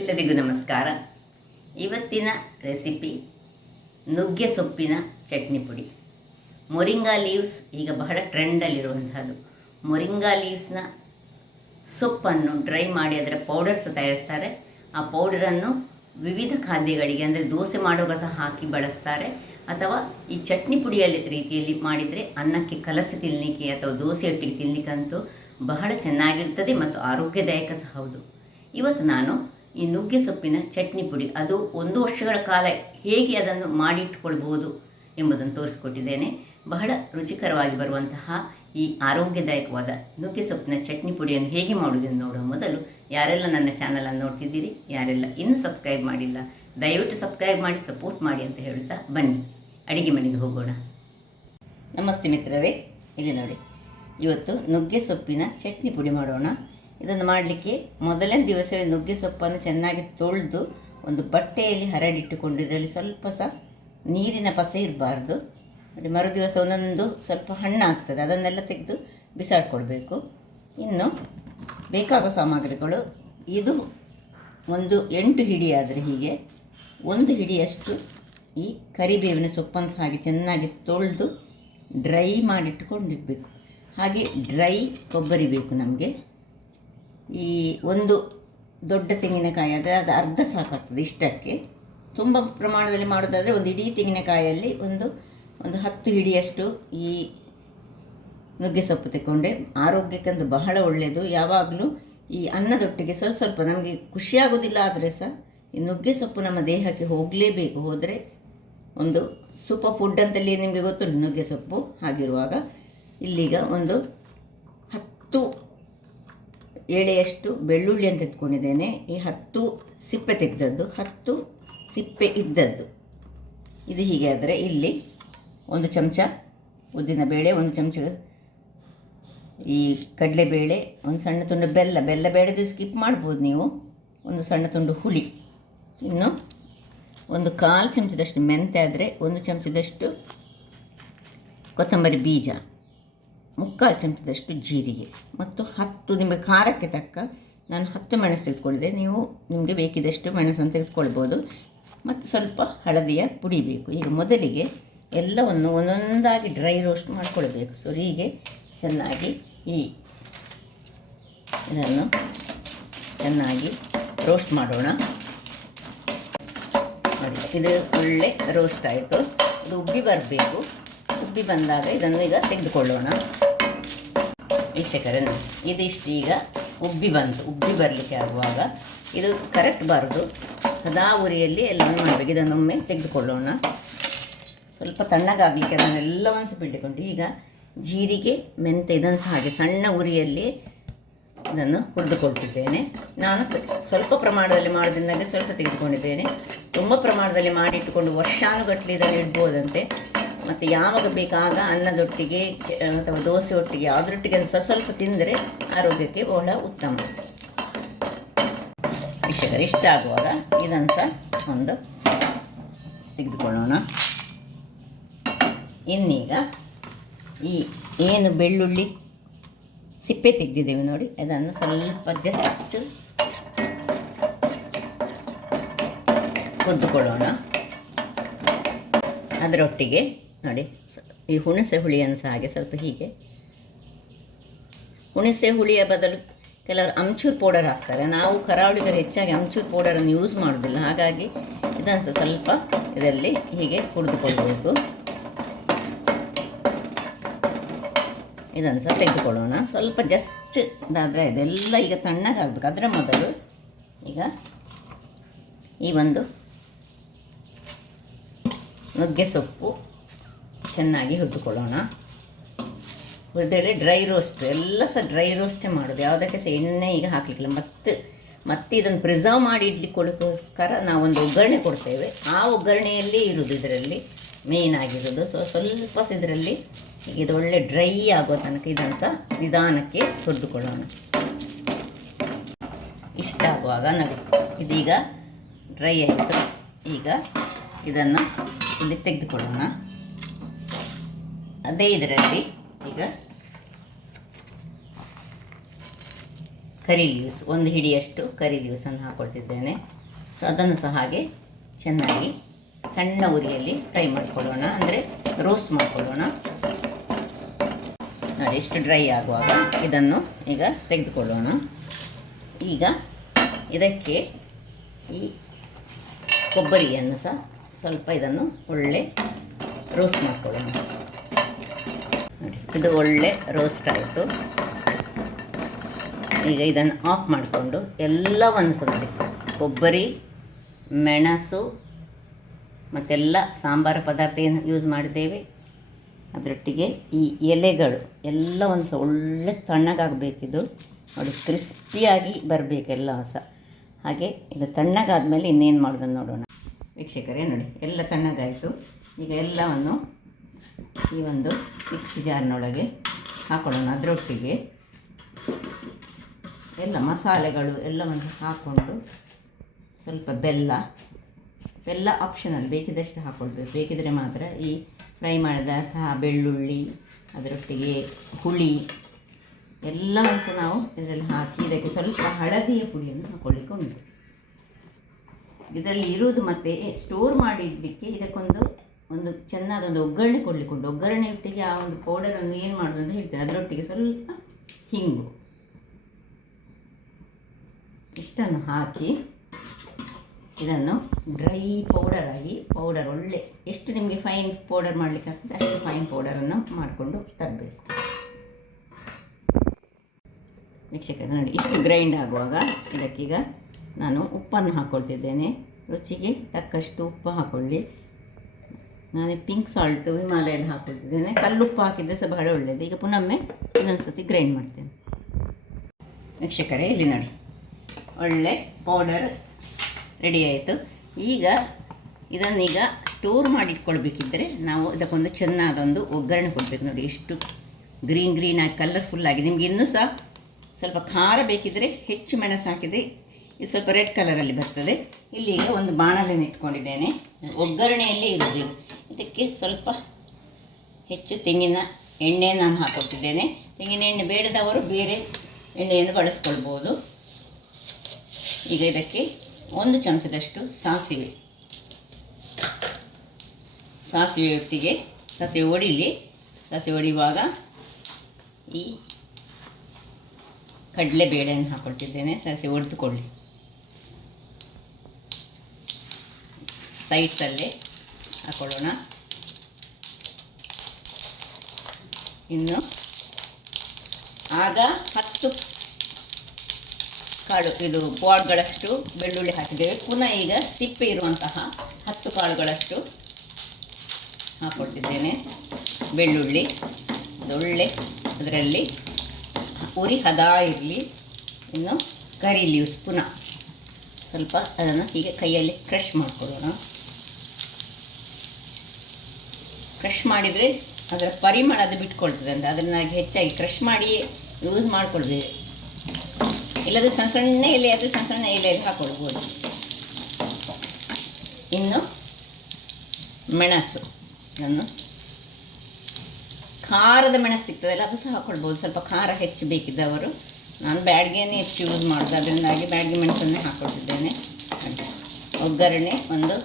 ಎಲ್ಲರಿಗೂ ನಮಸ್ಕಾರ. ಇವತ್ತಿನ ರೆಸಿಪಿ ನುಗ್ಗೆ ಸೊಪ್ಪಿನ ಚಟ್ನಿ ಪುಡಿ. ಮೊರಿಂಗಾ ಲೀವ್ಸ್ ಈಗ ಬಹಳ ಟ್ರೆಂಡಲ್ಲಿರುವಂಥದ್ದು. ಮೊರಿಂಗಾ ಲೀವ್ಸ್ನ ಸೊಪ್ಪನ್ನು ಡ್ರೈ ಮಾಡಿ ಅದರ ಪೌಡರ್ಸ್ ತಯಾರಿಸ್ತಾರೆ. ಆ ಪೌಡರನ್ನು ವಿವಿಧ ಖಾದ್ಯಗಳಿಗೆ ಅಂದರೆ ದೋಸೆ ಮಾಡುವಾಗ ಸಹ ಹಾಕಿ ಬಳಸ್ತಾರೆ. ಅಥವಾ ಈ ಚಟ್ನಿ ಪುಡಿಯಲ್ಲಿ ರೀತಿಯಲ್ಲಿ ಮಾಡಿದರೆ ಅನ್ನಕ್ಕೆ ಕಲಸಿ ತಿನ್ನಲಿಕ್ಕೆ ಅಥವಾ ದೋಸೆಯೊಟ್ಟಿಗೆ ತಿನ್ನಲಿಕ್ಕಂತೂ ಬಹಳ ಚೆನ್ನಾಗಿರ್ತದೆ ಮತ್ತು ಆರೋಗ್ಯದಾಯಕ ಸಹ ಹೌದು. ಇವತ್ತು ನಾನು ಈ ನುಗ್ಗೆ ಸೊಪ್ಪಿನ ಚಟ್ನಿ ಪುಡಿ, ಅದು 1 ವರ್ಷಗಳ ಕಾಲ ಹೇಗೆ ಅದನ್ನು ಮಾಡಿಟ್ಕೊಳ್ಬೋದು ಎಂಬುದನ್ನು ತೋರಿಸ್ಕೊಟ್ಟಿದ್ದೇನೆ. ಬಹಳ ರುಚಿಕರವಾಗಿ ಬರುವಂತಹ ಈ ಆರೋಗ್ಯದಾಯಕವಾದ ನುಗ್ಗೆ ಸೊಪ್ಪಿನ ಚಟ್ನಿ ಪುಡಿಯನ್ನು ಹೇಗೆ ಮಾಡುವುದನ್ನು ನೋಡುವ ಮೊದಲು, ಯಾರೆಲ್ಲ ನನ್ನ ಚಾನಲನ್ನು ನೋಡ್ತಿದ್ದೀರಿ, ಯಾರೆಲ್ಲ ಇನ್ನೂ ಸಬ್ಸ್ಕ್ರೈಬ್ ಮಾಡಿಲ್ಲ, ದಯವಿಟ್ಟು ಸಬ್ಸ್ಕ್ರೈಬ್ ಮಾಡಿ ಸಪೋರ್ಟ್ ಮಾಡಿ ಅಂತ ಹೇಳ್ತಾ ಬನ್ನಿ ಅಡಿಗೆ ಮನೆಗೆ ಹೋಗೋಣ. ನಮಸ್ತೆ ಮಿತ್ರರೇ, ಇಲ್ಲಿ ನೋಡಿ, ಇವತ್ತು ನುಗ್ಗೆ ಸೊಪ್ಪಿನ ಚಟ್ನಿ ಪುಡಿ ಮಾಡೋಣ. ಇದನ್ನು ಮಾಡಲಿಕ್ಕೆ ಮೊದಲನೇ ದಿವಸವೇ ನುಗ್ಗೆ ಸೊಪ್ಪನ್ನು ಚೆನ್ನಾಗಿ ತೊಳೆದು ಒಂದು ಬಟ್ಟೆಯಲ್ಲಿ ಹರಡಿಟ್ಟುಕೊಂಡು ಇದರಲ್ಲಿ ಸ್ವಲ್ಪ ಸಹ ನೀರಿನ ಪಸೆ ಇರಬಾರ್ದು. ನೋಡಿ, ಮರುದಿವಸ ಒಂದೊಂದು ಸ್ವಲ್ಪ ಹಣ್ಣಾಗ್ತದೆ, ಅದನ್ನೆಲ್ಲ ತೆಗೆದು ಬಿಸಾಡ್ಕೊಳ್ಬೇಕು. ಇನ್ನು ಬೇಕಾಗೋ ಸಾಮಗ್ರಿಗಳು, ಇದು ಒಂದು 8 ಹಿಡಿ ಆದರೆ ಹೀಗೆ 1 ಹಿಡಿಯಷ್ಟು ಈ ಕರಿಬೇವಿನ ಸೊಪ್ಪನ್ನು ಸಹ ಹಾಗೆ ಚೆನ್ನಾಗಿ ತೊಳೆದು ಡ್ರೈ ಮಾಡಿಟ್ಟುಕೊಂಡಿರಬೇಕು. ಹಾಗೆ ಡ್ರೈ ಕೊಬ್ಬರಿ ಬೇಕು ನಮಗೆ. ಈ ಒಂದು ದೊಡ್ಡ ತೆಂಗಿನಕಾಯಿ ಆದರೆ ಅದು ಅರ್ಧ ಸಾಕಾಗ್ತದೆ ಇಷ್ಟಕ್ಕೆ. ತುಂಬ ಪ್ರಮಾಣದಲ್ಲಿ ಮಾಡೋದಾದರೆ ಒಂದು ಇಡೀ ತೆಂಗಿನಕಾಯಲ್ಲಿ ಒಂದು 10 ಹಿಡಿಯಷ್ಟು ಈ ನುಗ್ಗೆ ಸೊಪ್ಪು ತಗೊಂಡೆ ಆರೋಗ್ಯಕ್ಕಂತೂ ಬಹಳ ಒಳ್ಳೆಯದು. ಯಾವಾಗಲೂ ಈ ಅನ್ನದೊಟ್ಟಿಗೆ ಸ್ವಲ್ಪ ನಮಗೆ ಖುಷಿಯಾಗೋದಿಲ್ಲ ಆದರೆ ಸಹ ಈ ನುಗ್ಗೆ ಸೊಪ್ಪು ನಮ್ಮ ದೇಹಕ್ಕೆ ಹೋಗಲೇಬೇಕು. ಹೋದರೆ ಒಂದು ಸೂಪರ್ ಫುಡ್ ಅಂತಲ್ಲಿ ನಿಮಗೆ ಗೊತ್ತುಂಟು ನುಗ್ಗೆ ಸೊಪ್ಪು. ಹಾಗಿರುವಾಗ ಇಲ್ಲೀಗ ಒಂದು 10 ಎಳೆಯಷ್ಟು ಬೆಳ್ಳುಳ್ಳಿ ಅಂತ ಎತ್ಕೊಂಡಿದ್ದೇನೆ. ಈ 10 ಸಿಪ್ಪೆ ತೆಗೆದದ್ದು, 10 ಸಿಪ್ಪೆ ಇದ್ದದ್ದು. ಇದು ಹೀಗೆ ಆದರೆ ಇಲ್ಲಿ 1 ಚಮಚ ಉದ್ದಿನಬೇಳೆ, 1 ಚಮಚ ಈ ಕಡಲೆಬೇಳೆ, 1 ಸಣ್ಣ ತುಂಡು ಬೆಲ್ಲ ಬೇಡದು ಸ್ಕಿಪ್ ಮಾಡ್ಬೋದು ನೀವು, 1 ಸಣ್ಣ ತುಂಡು ಹುಳಿ, ಇನ್ನು 1/4 ಚಮಚದಷ್ಟು ಮೆಂತ್ಯ ಆದರೆ 1 ಚಮಚದಷ್ಟು ಕೊತ್ತಂಬರಿ ಬೀಜ, 3/4 ಚಮಚದಷ್ಟು ಜೀರಿಗೆ ಮತ್ತು 10 ನಿಮಗೆ ಖಾರಕ್ಕೆ ತಕ್ಕ ನಾನು 10 ಮೆಣಸು ತೆಗೆದುಕೊಂಡಿದ್ದೆ. ನೀವು ನಿಮಗೆ ಬೇಕಿದಷ್ಟು ಮೆಣಸನ್ನು ತೆಗೆದುಕೊಳ್ಬೋದು. ಮತ್ತು ಸ್ವಲ್ಪ ಹಳದಿಯ ಪುಡಿ ಬೇಕು. ಈಗ ಮೊದಲಿಗೆ ಎಲ್ಲವನ್ನು ಒಂದೊಂದಾಗಿ ಡ್ರೈ ರೋಸ್ಟ್ ಮಾಡಿಕೊಳ್ಬೇಕು. ಸೊ ಹೀಗೆ ಚೆನ್ನಾಗಿ ಇದನ್ನು ಚೆನ್ನಾಗಿ ರೋಸ್ಟ್ ಮಾಡೋಣ. ನೋಡಿ, ಇದು ಒಳ್ಳೆ ರೋಸ್ಟ್ ಆಯಿತು. ಇದು ಉಬ್ಬಿ ಬರಬೇಕು. ಉಬ್ಬಿ ಬಂದಾಗ ಇದನ್ನು ಈಗ ತೆಗೆದುಕೊಳ್ಳೋಣ. ವೀಕ್ಷಕರೇ, ಇದಿಷ್ಟು ಈಗ ಉಬ್ಬಿ ಬಂತು. ಉಬ್ಬಿ ಬರಲಿಕ್ಕೆ ಆಗುವಾಗ ಇದು ಕರೆಕ್ಟ್ ಬಾರದು, ಸದಾ ಉರಿಯಲ್ಲಿ ಎಲ್ಲವನ್ನು ಮಾಡಬೇಕು. ಇದನ್ನೊಮ್ಮೆ ತೆಗೆದುಕೊಳ್ಳೋಣ. ಸ್ವಲ್ಪ ತಣ್ಣಗಾಗಲಿಕ್ಕೆ ಅದನ್ನೆಲ್ಲವನ್ನು ಬಿಟ್ಟುಕೊಂಡು ಈಗ ಜೀರಿಗೆ ಮೆಂತ್ಯ ಇದನ್ನು ಸಹ ಹಾಗೆ ಸಣ್ಣ ಉರಿಯಲ್ಲಿ ಇದನ್ನು ಹುರಿದುಕೊಳ್ತಿದ್ದೇನೆ. ನಾನು ಸ್ವಲ್ಪ ಪ್ರಮಾಣದಲ್ಲಿ ಮಾಡೋದ್ರಿಂದಾಗೆ ಸ್ವಲ್ಪ ತೆಗೆದುಕೊಂಡಿದ್ದೇನೆ. ತುಂಬ ಪ್ರಮಾಣದಲ್ಲಿ ಮಾಡಿಟ್ಟುಕೊಂಡು ವರ್ಷಾನುಗಟ್ಟಲೆ ಇದನ್ನು ಇಡ್ಬೋದಂತೆ. ಮತ್ತು ಯಾವಾಗ ಬೇಕಾಗ ಅನ್ನದೊಟ್ಟಿಗೆ ಅಥವಾ ದೋಸೆ ಒಟ್ಟಿಗೆ ಯಾವುದರೊಟ್ಟಿಗೆ ಸ್ವಲ್ಪ ತಿಂದರೆ ಆರೋಗ್ಯಕ್ಕೆ ಬಹಳ ಉತ್ತಮ. ಇಷ್ಟ ಆಗುವಾಗ ಇದನ್ನು ಸಹ ಒಂದು ತೆಗೆದುಕೊಳ್ಳೋಣ. ಇನ್ನೀಗ ಈ ಏನು ಬೆಳ್ಳುಳ್ಳಿ ಸಿಪ್ಪೆ ತೆಗೆದಿದ್ದೇವೆ ನೋಡಿ, ಅದನ್ನು ಸ್ವಲ್ಪ ಜಸ್ಟ್ ಕೊದ್ದುಕೊಳ್ಳೋಣ. ಅದರೊಟ್ಟಿಗೆ ನೋಡಿ, ಈ ಹುಣಸೆ ಹುಳಿಯನ್ನು ಸಹ ಹಾಗೆ ಸ್ವಲ್ಪ ಹೀಗೆ, ಹುಣಸೆ ಹುಳಿಯ ಬದಲು ಕೆಲವರು ಅಮ್ಚೂರ್ ಪೌಡರ್ ಹಾಕ್ತಾರೆ. ನಾವು ಕರಾವಳಿಗರು ಹೆಚ್ಚಾಗಿ ಅಮ್ಚೂರ್ ಪೌಡರನ್ನು ಯೂಸ್ ಮಾಡೋದಿಲ್ಲ. ಹಾಗಾಗಿ ಇದನ್ನು ಸಹ ಸ್ವಲ್ಪ ಇದರಲ್ಲಿ ಹೀಗೆ ಹುರಿದುಕೊಳ್ಬೇಕು. ಇದನ್ನು ಸಹ ತೆಗೆದುಕೊಳ್ಳೋಣ. ಸ್ವಲ್ಪ ಜಸ್ಟ್ ಇದಾದರೆ ಇದೆಲ್ಲ ಈಗ ತಣ್ಣಗಾಗಬೇಕು. ಅದರ ಮೊದಲು ಈಗ ಈ ಒಂದು ನುಗ್ಗೆ ಸೊಪ್ಪು ಚೆನ್ನಾಗಿ ಹುರಿದುಕೊಳ್ಳೋಣ. ಹುರಿದೇಳಿ ಡ್ರೈ ರೋಸ್ಟ್, ಎಲ್ಲ ಸಹ ಡ್ರೈ ರೋಸ್ಟೇ ಮಾಡೋದು, ಯಾವುದಕ್ಕೆ ಸಹ ಎಣ್ಣೆ ಈಗ ಹಾಕಲಿಕ್ಕಿಲ್ಲ. ಮತ್ತೆ ಇದನ್ನು ಪ್ರಿಸರ್ವ್ ಮಾಡಿ ಇಡ್ಲಿಕ್ಕೋಸ್ಕರ ನಾವೊಂದು ಒಗ್ಗರಣೆ ಕೊಡ್ತೇವೆ. ಆ ಒಗ್ಗರಣೆಯಲ್ಲಿ ಇರೋದು ಇದರಲ್ಲಿ ಮೇಯ್ನ್ ಆಗಿರೋದು. ಸ್ವಲ್ಪ ಸಹ ಇದರಲ್ಲಿ ಇದು ಒಳ್ಳೆ ಡ್ರೈ ಆಗೋ ತನಕ ಇದನ್ನು ಸಹ ನಿಧಾನಕ್ಕೆ ಹುರಿದುಕೊಳ್ಳೋಣ. ಇಷ್ಟ ಆಗುವಾಗ ಇದೀಗ ಡ್ರೈ ಆಯಿತು. ಈಗ ಇದನ್ನು ಇಲ್ಲಿ ತೆಗೆದುಕೊಳ್ಳೋಣ. ಅದೇ ಇದರಲ್ಲಿ ಈಗ ಕರಿ ಲೀವ್ಸ್, ಒಂದು ಹಿಡಿಯಷ್ಟು ಕರಿ ಲೀವ್ಸನ್ನು ಹಾಕ್ಕೊಳ್ತಿದ್ದೇನೆ. ಸೊ ಅದನ್ನು ಸಹ ಹಾಗೆ ಚೆನ್ನಾಗಿ ಸಣ್ಣ ಉರಿಯಲ್ಲಿ ಫ್ರೈ ಮಾಡಿಕೊಳ್ಳೋಣ, ಅಂದರೆ ರೋಸ್ಟ್ ಮಾಡಿಕೊಳ್ಳೋಣ. ನೋಡಿ, ಇಷ್ಟು ಡ್ರೈ ಆಗುವಾಗ ಇದನ್ನು ಈಗ ತೆಗೆದುಕೊಳ್ಳೋಣ. ಈಗ ಇದಕ್ಕೆ ಈ ಕೊಬ್ಬರಿಯನ್ನು ಸಹ ಸ್ವಲ್ಪ ಇದನ್ನು ಒಳ್ಳೆ ರೋಸ್ಟ್ ಮಾಡಿಕೊಳ್ಳೋಣ. ನೋಡಿ, ಇದು ಒಳ್ಳೆ ರೋಸ್ಟ್ ಆಯಿತು. ಈಗ ಇದನ್ನು ಆಫ್ ಮಾಡಿಕೊಂಡು ಎಲ್ಲವನ್ನು ಸಹ ನೋಡಿ, ಕೊಬ್ಬರಿ, ಮೆಣಸು ಮತ್ತೆಲ್ಲ ಸಾಂಬಾರು ಪದಾರ್ಥ ಏನು ಯೂಸ್ ಮಾಡಿದ್ದೇವೆ ಅದರೊಟ್ಟಿಗೆ ಈ ಎಲೆಗಳು ಎಲ್ಲವನ್ನು ಸಹ ಒಳ್ಳೆ ತಣ್ಣಗಾಗಬೇಕಿದು. ನೋಡಿ, ಕ್ರಿಸ್ಪಿಯಾಗಿ ಬರಬೇಕೆಲ್ಲ ಸಹ. ಹಾಗೆ ಇದು ತಣ್ಣಗಾದಮೇಲೆ ಇನ್ನೇನು ಮಾಡೋದನ್ನು ನೋಡೋಣ. ವೀಕ್ಷಕರೇ ನೋಡಿ, ಎಲ್ಲ ತಣ್ಣಗಾಯಿತು. ಈಗ ಎಲ್ಲವನ್ನು ಈ ಒಂದು ಮಿಕ್ಸಿ ಜಾರ್ನೊಳಗೆ ಹಾಕೊಳ್ಳೋಣ. ಅದರೊಟ್ಟಿಗೆ ಎಲ್ಲ ಮಸಾಲೆಗಳು ಎಲ್ಲವನ್ನು ಹಾಕ್ಕೊಂಡು ಸ್ವಲ್ಪ ಬೆಲ್ಲ ಆಪ್ಷನಲ್, ಬೇಕಿದಷ್ಟು ಹಾಕ್ಕೊಳ್ಬೇಕು. ಬೇಕಿದ್ರೆ ಮಾತ್ರ ಈ ಫ್ರೈ ಮಾಡಿದ ಬೆಳ್ಳುಳ್ಳಿ, ಅದರೊಟ್ಟಿಗೆ ಹುಳಿ ಎಲ್ಲವನ್ನು ಸಹ ನಾವು ಇದರಲ್ಲಿ ಹಾಕಿ ಇದಕ್ಕೆ ಸ್ವಲ್ಪ ಹಳದಿಯ ಪುಡಿಯನ್ನು ಹಾಕ್ಕೊಳ್ಳಿಕ್ಕೆ ಉಂಟು. ಇದರಲ್ಲಿ ಇರುವುದು ಮತ್ತು ಸ್ಟೋರ್ ಮಾಡಿಡಲಿಕ್ಕೆ ಇದಕ್ಕೊಂದು ಚೆನ್ನಾದೊಂದು ಒಗ್ಗರಣೆ ಕೊಡಲಿಕ್ಕೆ ಉಂಟು. ಒಗ್ಗರಣೆ ಒಟ್ಟಿಗೆ ಆ ಒಂದು ಪೌಡರನ್ನು ಏನು ಮಾಡೋದು ಅಂತ ಹೇಳ್ತೇನೆ. ಅದರೊಟ್ಟಿಗೆ ಸ್ವಲ್ಪ ಹಿಂಗು ಇಷ್ಟನ್ನು ಹಾಕಿ ಇದನ್ನು ಡ್ರೈ ಪೌಡರ್ ಒಳ್ಳೆ ಎಷ್ಟು ನಿಮಗೆ ಫೈನ್ ಪೌಡರ್ ಮಾಡಲಿಕ್ಕೆ ಆಗ್ತದೆ ಅಷ್ಟು ಫೈನ್ ಪೌಡರನ್ನು ಮಾಡಿಕೊಂಡು ತರಬೇಕು. ವೀಕ್ಷಕರೇ ನೋಡಿ, ಇಷ್ಟು ಗ್ರೈಂಡ್ ಆಗುವಾಗ ಇದಕ್ಕೀಗ ನಾನು ಉಪ್ಪನ್ನು ಹಾಕ್ಕೊಳ್ತಿದ್ದೇನೆ. ರುಚಿಗೆ ತಕ್ಕಷ್ಟು ಉಪ್ಪು ಹಾಕ್ಕೊಳ್ಳಿ. ನಾನು ಪಿಂಕ್ ಸಾಲ್ಟು ಹಿಮಾಲಯದ ಹಾಕ್ಕೊಳ್ತಿದ್ದೇನೆ. ಕಲ್ಲುಪ್ಪು ಹಾಕಿದರೆ ಸಹ ಬಹಳ ಒಳ್ಳೆಯದು. ಈಗ ಪುನೊಮ್ಮೆ ಇನ್ನೊಂದು ಸರ್ತಿ ಗ್ರೈಂಡ್ ಮಾಡ್ತೇನೆ. ವೀಕ್ಷಕರೇ ಇಲ್ಲಿ ನೋಡಿ, ಒಳ್ಳೆ ಪೌಡರ್ ರೆಡಿ ಆಯಿತು. ಈಗ ಇದನ್ನೀಗ ಸ್ಟೋರ್ ಮಾಡಿಟ್ಕೊಳ್ಬೇಕಿದ್ದರೆ ನಾವು ಇದಕ್ಕೊಂದು ಚೆನ್ನಾದೊಂದು ಒಗ್ಗರಣೆ ಕೊಡಬೇಕು. ನೋಡಿ, ಇಷ್ಟು ಗ್ರೀನಾಗಿ ಕಲರ್ಫುಲ್ಲಾಗಿ. ನಿಮಗೆ ಇನ್ನೂ ಸಹ ಸ್ವಲ್ಪ ಖಾರ ಬೇಕಿದ್ದರೆ ಹೆಚ್ಚು ಮೆಣಸು ಹಾಕಿದರೆ ಇದು ಸ್ವಲ್ಪ ರೆಡ್ ಕಲರಲ್ಲಿ ಬರ್ತದೆ. ಇಲ್ಲಿ ಈಗ ಒಂದು ಬಾಣಲೆಯನ್ನು ಇಟ್ಕೊಂಡಿದ್ದೇನೆ. ಒಗ್ಗರಣೆಯಲ್ಲೇ ಇರೋದು. ಇದಕ್ಕೆ ಸ್ವಲ್ಪ ಹೆಚ್ಚು ತೆಂಗಿನ ಎಣ್ಣೆ ನಾನು ಹಾಕೊಳ್ತಿದ್ದೇನೆ. ತೆಂಗಿನ ಎಣ್ಣೆ ಬೇಡದವರು ಬೇರೆ ಎಣ್ಣೆಯನ್ನು ಬಳಸ್ಕೊಳ್ಬೋದು. ಈಗ ಇದಕ್ಕೆ 1 ಚಮಚದಷ್ಟು ಸಾಸಿವೆ ಒಟ್ಟಿಗೆ ಸಾಸಿವೆ ಹೊಡೆಯುವಾಗ ಈ ಕಡಲೆಬೇಳೆಯನ್ನು ಹಾಕ್ಕೊಳ್ತಿದ್ದೇನೆ. ಸಾಸಿವೆ ಹೊಡೆದುಕೊಳ್ಳಿ. ಸೈಡ್ಸಲ್ಲೇ ಹಾಕೊಳ್ಳೋಣ. ಇನ್ನು ಆಗ 10 ಕಾಳು ಇದು ಪಾಡ್ಗಳಷ್ಟು ಬೆಳ್ಳುಳ್ಳಿ ಹಾಕಿದ್ದೇವೆ. ಪುನಃ ಈಗ ಸಿಪ್ಪೆ ಇರುವಂತಹ 10 ಕಾಳುಗಳಷ್ಟು ಹಾಕ್ಕೊಳ್ತಿದ್ದೇನೆ ಬೆಳ್ಳುಳ್ಳಿ. ಒಳ್ಳೆ ಅದರಲ್ಲಿ ಉರಿ ಹದ ಇರಲಿ. ಇನ್ನು ಕರಿ ಲೀವ್ಸ್ ಪುನಃ ಸ್ವಲ್ಪ ಅದನ್ನು ಹೀಗೆ ಕೈಯಲ್ಲಿ ಕ್ರಷ್ ಮಾಡಿಕೊಳ್ಳೋಣ. ಕ್ರಷ್ ಮಾಡಿದರೆ ಅದರ ಪರಿಮಳ ಅದು ಬಿಟ್ಕೊಳ್ತದೆ ಅಂತ ಅದನ್ನು ಹೆಚ್ಚಾಗಿ ಕ್ರಷ್ ಮಾಡಿ ಯೂಸ್ ಮಾಡಿಕೊಳ್ಬೇಕು. ಇಲ್ಲದ್ರೆ ಸಣ್ಣ ಸಣ್ಣ ಎಲೆ ಆದರೆ ಸಣ್ಣ ಸಣ್ಣ ಎಲೆಯಲ್ಲಿ ಹಾಕ್ಕೊಳ್ಬೋದು. ಇನ್ನು ಮೆಣಸು, ನಾನು ಖಾರದ ಮೆಣಸು ಸಿಗ್ತದಲ್ಲ ಅದು ಸಹ ಹಾಕ್ಕೊಳ್ಬೋದು. ಸ್ವಲ್ಪ ಖಾರ ಹೆಚ್ಚು ಬೇಕಿದ್ದವರು. ನಾನು ಬ್ಯಾಡ್ಗೆನೇ ಹೆಚ್ಚು ಯೂಸ್ ಮಾಡೋದು, ಅದರಿಂದಾಗಿ ಬ್ಯಾಡ್ಗೆ ಮೆಣಸನ್ನೇ ಹಾಕ್ಕೊಳ್ತಿದ್ದೇನೆ. ಒಗ್ಗರಣೆ ಒಂದು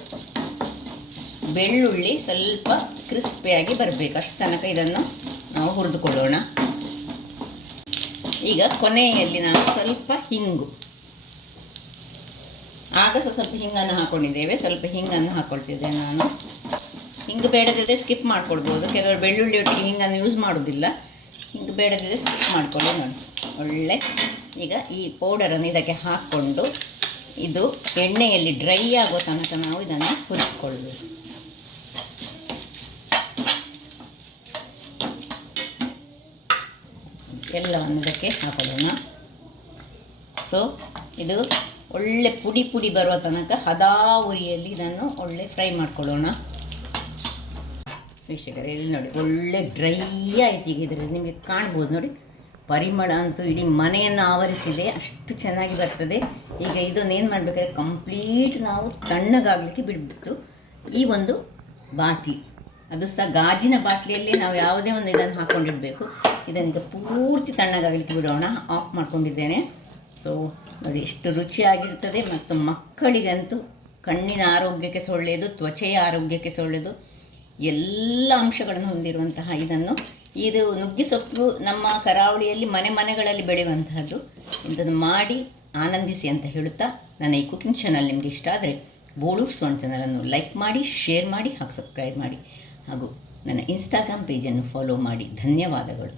ಬೆಳ್ಳುಳ್ಳಿ ಸ್ವಲ್ಪ ಕ್ರಿಸ್ಪಿಯಾಗಿ ಬರಬೇಕು, ಅಷ್ಟು ತನಕ ಇದನ್ನು ನಾವು ಹುರಿದುಕೊಳ್ಳೋಣ. ಈಗ ಕೊನೆಯಲ್ಲಿ ನಾನು ಸ್ವಲ್ಪ ಹಿಂಗು, ಆಗ ಸ್ವಲ್ಪ ಹಿಂಗನ್ನು ಹಾಕ್ಕೊಂಡಿದ್ದೇವೆ. ಸ್ವಲ್ಪ ಹಿಂಗನ್ನು ಹಾಕ್ಕೊಳ್ತಿದ್ದೇನೆ ನಾನು. ಹಿಂಗೆ ಬೇಡದಿದ್ದರೆ ಸ್ಕಿಪ್ ಮಾಡ್ಕೊಳ್ಬೋದು. ಕೆಲವರು ಬೆಳ್ಳುಳ್ಳಿ ಒಟ್ಟಿಗೆ ಹಿಂಗನ್ನು ಯೂಸ್ ಮಾಡೋದಿಲ್ಲ. ಹಿಂಗೆ ಬೇಡದಿದ್ದರೆ ಸ್ಕಿಪ್ ಮಾಡ್ಕೊಳ್ಳಿ. ನೋಡಿ, ಒಳ್ಳೆ ಈಗ ಈ ಪೌಡರನ್ನು ಇದಕ್ಕೆ ಹಾಕ್ಕೊಂಡು ಇದು ಎಣ್ಣೆಯಲ್ಲಿ ಡ್ರೈ ಆಗೋ ತನಕ ನಾವು ಇದನ್ನು ಹುರಿದುಕೊಳ್ಬೇಕು. ಎಲ್ಲವನ್ನು ಇದಕ್ಕೆ ಹಾಕೊಳ್ಳೋಣ. ಸೊ ಇದು ಒಳ್ಳೆ ಪುಡಿ ಬರುವ ತನಕ ಹದಾ ಉರಿಯಲ್ಲಿ ಇದನ್ನು ಒಳ್ಳೆ ಫ್ರೈ ಮಾಡ್ಕೊಳ್ಳೋಣ. ವೀಕ್ಷಕರೇ ಇಲ್ಲಿ ನೋಡಿ, ಒಳ್ಳೆ ಡ್ರೈ ಆಯಿತು. ಈಗ ಇದರಲ್ಲಿ ನಿಮಗೆ ಕಾಣ್ಬೋದು ನೋಡಿ, ಪರಿಮಳ ಅಂತೂ ಇಡೀ ಮನೆಯನ್ನು ಆವರಿಸಿದೆ, ಅಷ್ಟು ಚೆನ್ನಾಗಿ ಬರ್ತದೆ. ಈಗ ಇದನ್ನೇನು ಮಾಡಬೇಕಾದ್ರೆ ಕಂಪ್ಲೀಟ್ ನಾವು ತಣ್ಣಗಾಗಲಿಕ್ಕೆ ಬಿಡ್ಬಿಟ್ಟು ಈ ಒಂದು ಬಾಟ್ಲಿ, ಅದು ಸಹ ಗಾಜಿನ ಬಾಟ್ಲಿಯಲ್ಲಿ ನಾವು ಯಾವುದೇ ಒಂದು ಇದನ್ನು ಹಾಕ್ಕೊಂಡಿಡಬೇಕು. ಇದನ್ನೀಗ ಪೂರ್ತಿ ತಣ್ಣಗಾಗಲಿಕ್ಕೆ ಬಿಡೋಣ. ಆಫ್ ಮಾಡ್ಕೊಂಡಿದ್ದೇನೆ. ಸೊ ನೋಡಿ ಎಷ್ಟು ರುಚಿಯಾಗಿರ್ತದೆ, ಮತ್ತು ಮಕ್ಕಳಿಗಂತೂ ಕಣ್ಣಿನ ಆರೋಗ್ಯಕ್ಕೆ ಸಹ ಒಳ್ಳೆಯದು, ತ್ವಚೆಯ ಆರೋಗ್ಯಕ್ಕೆ ಸಹ ಒಳ್ಳೆಯದು, ಎಲ್ಲ ಅಂಶಗಳನ್ನು ಹೊಂದಿರುವಂತಹ ಇದು ನುಗ್ಗೆ ಸೊಪ್ಪು ನಮ್ಮ ಕರಾವಳಿಯಲ್ಲಿ ಮನೆಗಳಲ್ಲಿ ಬೆಳೆಯುವಂತಹದ್ದು. ಇದನ್ನು ಮಾಡಿ ಆನಂದಿಸಿ ಅಂತ ಹೇಳುತ್ತಾ, ನನ್ನ ಈ ಕುಕಿಂಗ್ ಚಾನಲ್ ನಿಮಗೆ ಇಷ್ಟ ಆದರೆ ಬೋಳೂರು ಸೋನ್ ಚಾನಲನ್ನು ಲೈಕ್ ಮಾಡಿ, ಶೇರ್ ಮಾಡಿ ಹಾಗೂ ಸಬ್ಸ್ಕ್ರೈಬ್ ಮಾಡಿ, ಹಾಗೂ ನನ್ನ ಇನ್ಸ್ಟಾಗ್ರಾಮ್ ಪೇಜನ್ನು ಫಾಲೋ ಮಾಡಿ. ಧನ್ಯವಾದಗಳು.